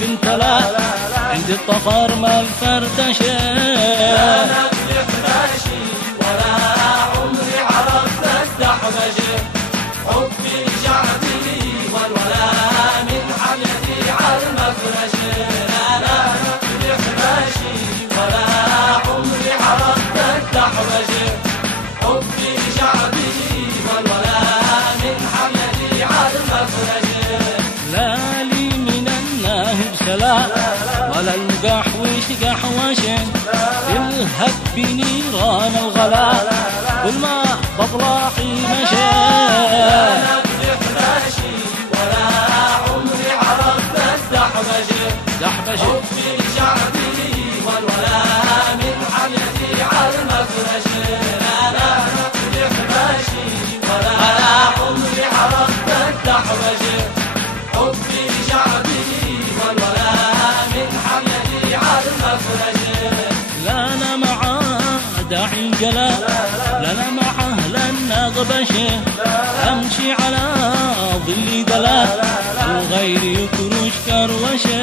بنت لا عند الطفر ما الفردشة. لا نبي حباشي ولا عمري عرفت الدحبشة، حبي شعبي والولاء من حميتي على المفرشة. لا نبي حباشي ولا عمري عرفت الدحبشة، حبي شعبي والولاء من حميتي على المفرشة. لا لي من الناهب سلا ولا المقحوش قحوشة، الهب بنيران الغلا والما بضلاحي مشى. لا نبي حباشي ولا عمري عرفت الدحبشة، حبي شعبي والولاء من حميتي على المفرشة. لا نبي حباشي ولا عمري عرفت الدحبشة، حبي شعبي والولاء من حميتي على المفرشة. لا أنا معاه داعي الجلا، لا أنا معاه للنغبشة، أمشي على ظل دلا وغير يكرش كروشة.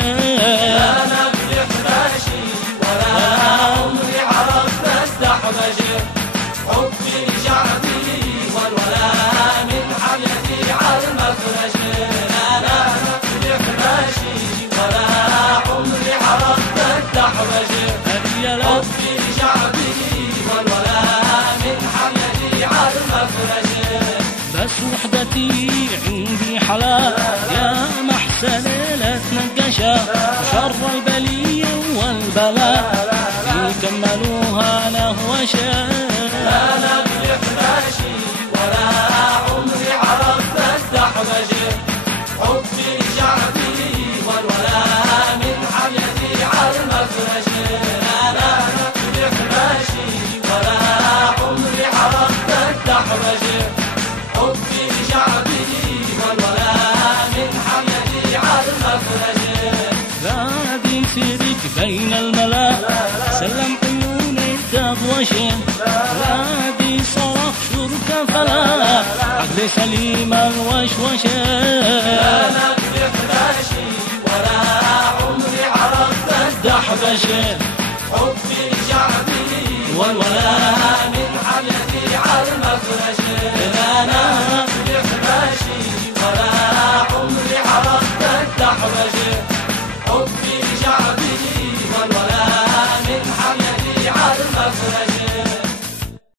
لا نبي حباشي ولا عمري عرفت الدحبشة، حبي شعبي والولاء من حميتي على المفرشة. لا نبي حباشي ولا عمري عرفت الدحبشة، حبي شعبي والولاء من حميتي على المفرشة. بس وحدتي عندي حلا يا محسن لا تنقشا، شر البلية والبلاء يكملوها نهوشا. لا نبي حباشي ولا عمري عرفت الدحبشة، حبي شعبي والولاء من حميتي على المفرشة. لا نبي حباشي ولا عمري عرفت الدحبشة، حبي شعبي والولاء من حميتي على المفرشة. غادي نسيرك بين الملا سلم عيوني تضوشة، غادي صرخ شركة فلا عقلي سليم الوشوشة. لا نبي حباشي ولا عمري عرفت الدحبشة، حبي شعبي والولاء